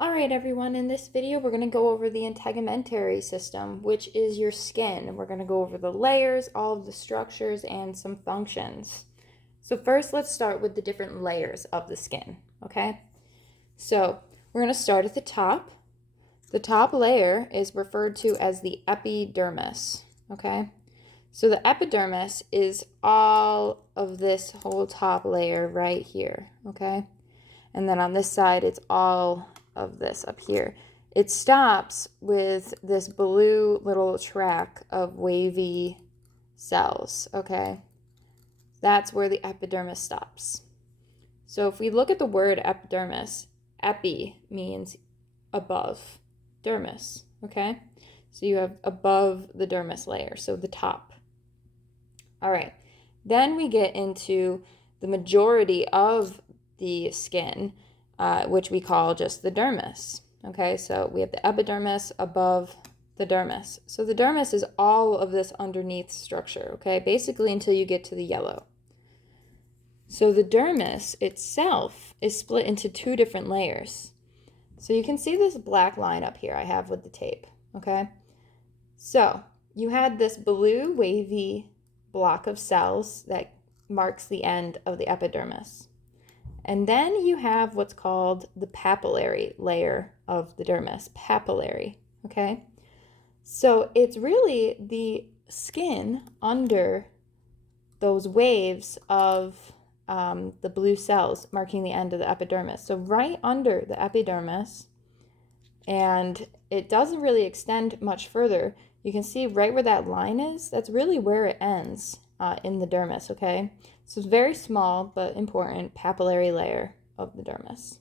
All right, everyone, in this video, we're going to go over the integumentary system, which is your skin. We're going to go over the layers, all of the structures, and some functions. So first, let's start with the different layers of the skin, okay? So we're going to start at the top. The top layer is referred to as the epidermis, okay? So the epidermis is all of this whole top layer right here, okay? And then on this side, it's all of this up here. It stops with this blue little track of wavy cells, okay? That's where the epidermis stops. So if we look at the word epidermis, epi means above, dermis, okay? So you have above the dermis layer, so the top. All right, then we get into the majority of the skin, which we call just the dermis. Okay, so we have the epidermis above the dermis. So the dermis is all of this underneath structure, okay, basically until you get to the yellow. So the dermis itself is split into two different layers. So you can see this black line up here I have with the tape, okay? So you had this blue wavy block of cells that marks the end of the epidermis. And then you have what's called the papillary layer of the dermis, papillary, okay? So it's really the skin under those waves of the blue cells marking the end of the epidermis. So right under the epidermis, and it doesn't really extend much further. You can see right where that line is, that's really where it ends in the dermis, okay? So it's very small but important papillary layer of the dermis.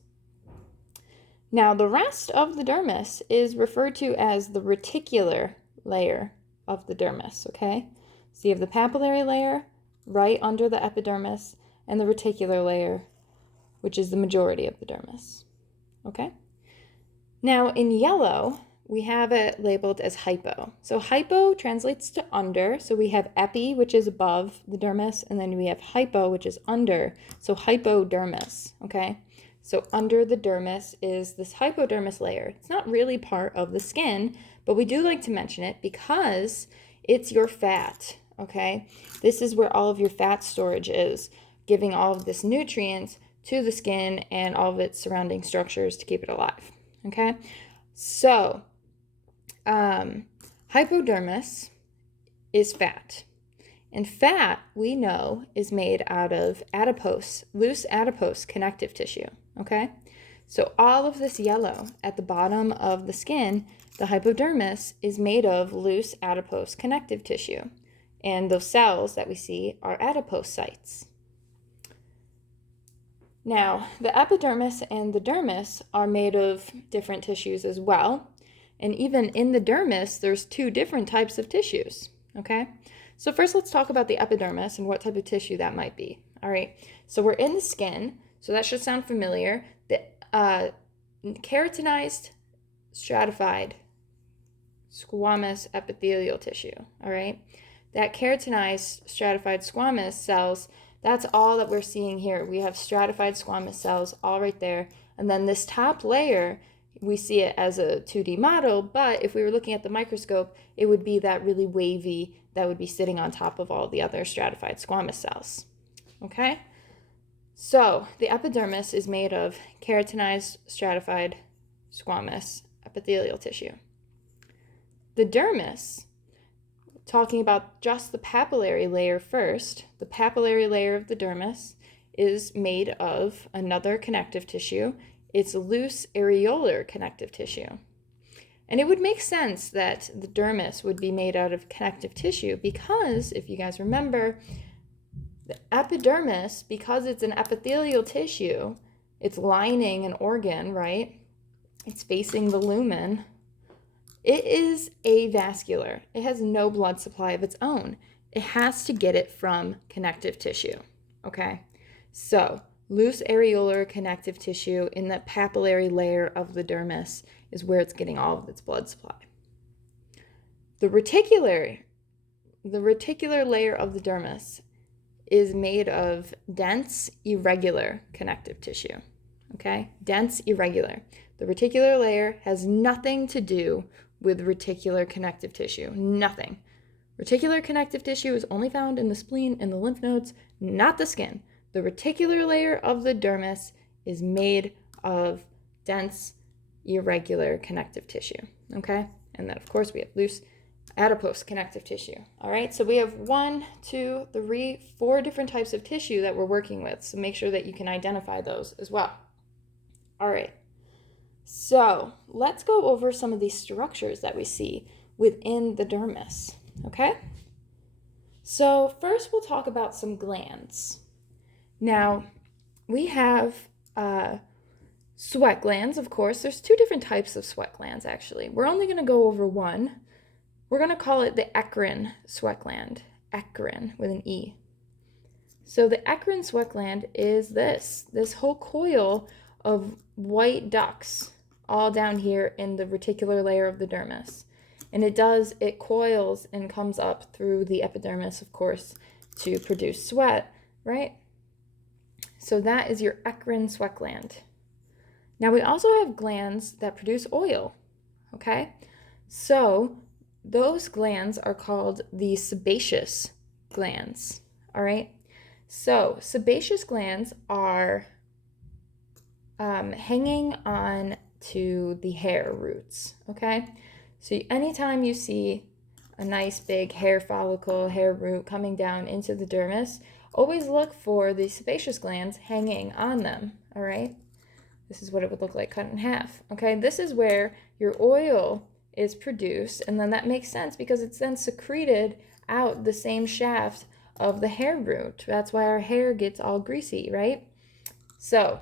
Now the rest of the dermis is referred to as the reticular layer of the dermis, okay? So you have the papillary layer right under the epidermis and the reticular layer, which is the majority of the dermis, okay? Now in yellow, we have it labeled as hypo. So hypo translates to under. So we have epi, which is above the dermis, and then we have hypo, which is under. So hypodermis, okay? So under the dermis is this hypodermis layer. It's not really part of the skin, but we do like to mention it because it's your fat, okay? This is where all of your fat storage is, giving all of this nutrients to the skin and all of its surrounding structures to keep it alive, okay? So hypodermis is fat. And fat, we know, is made out of adipose, loose adipose connective tissue, okay? So all of this yellow at the bottom of the skin, the hypodermis, is made of loose adipose connective tissue. And those cells that we see are adipocytes. Now, the epidermis and the dermis are made of different tissues as well. And even in the dermis, there's two different types of tissues, okay? So first, let's talk about the epidermis and what type of tissue that might be, all right? So we're in the skin, so that should sound familiar. The keratinized, stratified, squamous epithelial tissue, all right? That keratinized, stratified squamous cells, that's all that we're seeing here. We have stratified squamous cells all right there. And then this top layer, we see it as a 2D model, but if we were looking at the microscope, it would be that really wavy that would be sitting on top of all the other stratified squamous cells, okay? So the epidermis is made of keratinized, stratified squamous epithelial tissue. The dermis, talking about just the papillary layer first, the papillary layer of the dermis is made of another connective tissue. It's loose areolar connective tissue. And it would make sense that the dermis would be made out of connective tissue because, if you guys remember, the epidermis, because it's an epithelial tissue, it's lining an organ, right? It's facing the lumen. It is avascular. It has no blood supply of its own. It has to get it from connective tissue, okay? So loose areolar connective tissue in the papillary layer of the dermis is where it's getting all of its blood supply. The reticular layer of the dermis is made of dense, irregular connective tissue, okay? Dense, irregular. The reticular layer has nothing to do with reticular connective tissue, nothing. Reticular connective tissue is only found in the spleen and the lymph nodes, not the skin. The reticular layer of the dermis is made of dense, irregular connective tissue, okay? And then, of course, we have loose adipose connective tissue. All right, so we have 1, 2, 3, 4 different types of tissue that we're working with, so make sure that you can identify those as well. All right, so let's go over some of these structures that we see within the dermis, okay? So first we'll talk about some glands. Now, we have sweat glands, of course. There's 2 different types of sweat glands, actually. We're only going to go over one. We're going to call it the eccrine sweat gland, eccrine with an E. So the eccrine sweat gland is this whole coil of white ducts all down here in the reticular layer of the dermis. And it coils and comes up through the epidermis, of course, to produce sweat, right? So that is your eccrine sweat gland. Now we also have glands that produce oil, okay? So those glands are called the sebaceous glands, all right? So sebaceous glands are hanging on to the hair roots, okay? So anytime you see a nice big hair follicle, hair root coming down into the dermis, always look for the sebaceous glands hanging on them, all right? This is what it would look like cut in half, okay? This is where your oil is produced, and then that makes sense because it's then secreted out the same shaft of the hair root. That's why our hair gets all greasy, right? So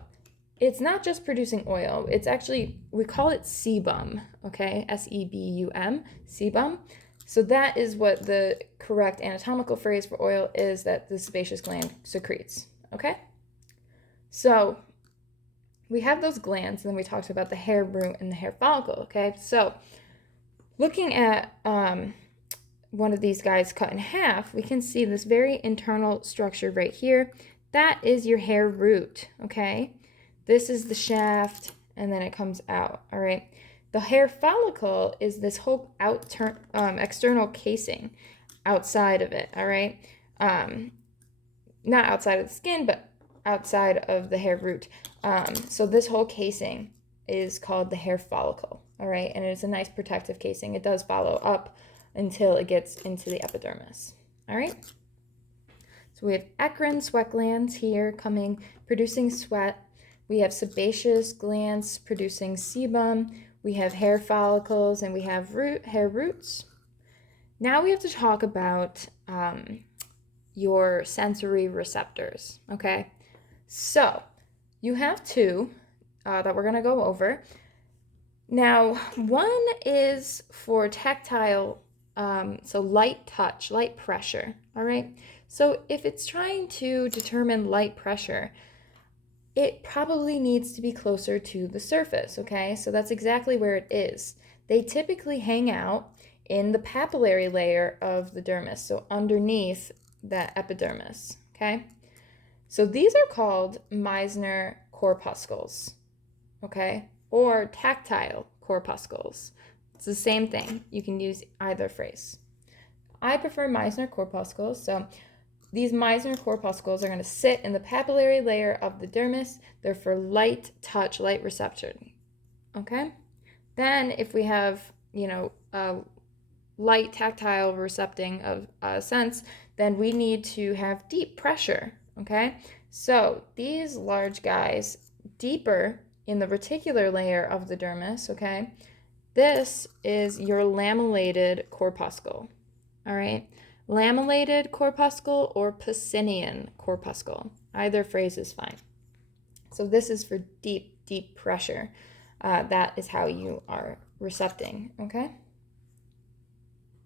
it's not just producing oil. It's actually, we call it sebum, okay? S-E-B-U-M, sebum. So that is what the correct anatomical phrase for oil is that the sebaceous gland secretes, okay? So we have those glands, and then we talked about the hair root and the hair follicle, okay? So looking at one of these guys cut in half, we can see this very internal structure right here. That is your hair root, okay? This is the shaft, and then it comes out, all right? The hair follicle is this whole external casing outside of it, all right? Not outside of the skin, but outside of the hair root. So this whole casing is called the hair follicle, all right? And it's a nice protective casing. It does follow up until it gets into the epidermis, all right? So we have eccrine sweat glands here producing sweat. We have sebaceous glands producing sebum. We have hair follicles, and we have hair roots. Now we have to talk about your sensory receptors, okay? So you have 2 that we're going to go over. Now, one is for tactile, so light touch, light pressure, all right? So if it's trying to determine light pressure, it probably needs to be closer to the surface, okay? So that's exactly where it is. They typically hang out in the papillary layer of the dermis, so underneath that epidermis, okay? So these are called Meissner corpuscles, okay? Or tactile corpuscles. It's the same thing. You can use either phrase. I prefer Meissner corpuscles, so these Meissner corpuscles are going to sit in the papillary layer of the dermis. They're for light touch, light reception, okay? Then if we have, light tactile recepting of sense, then we need to have deep pressure, okay? So these large guys, deeper in the reticular layer of the dermis, okay? This is your lamellated corpuscle, all right? Lamellated corpuscle or Pacinian corpuscle. Either phrase is fine. So this is for deep, deep pressure. That is how you are recepting, okay?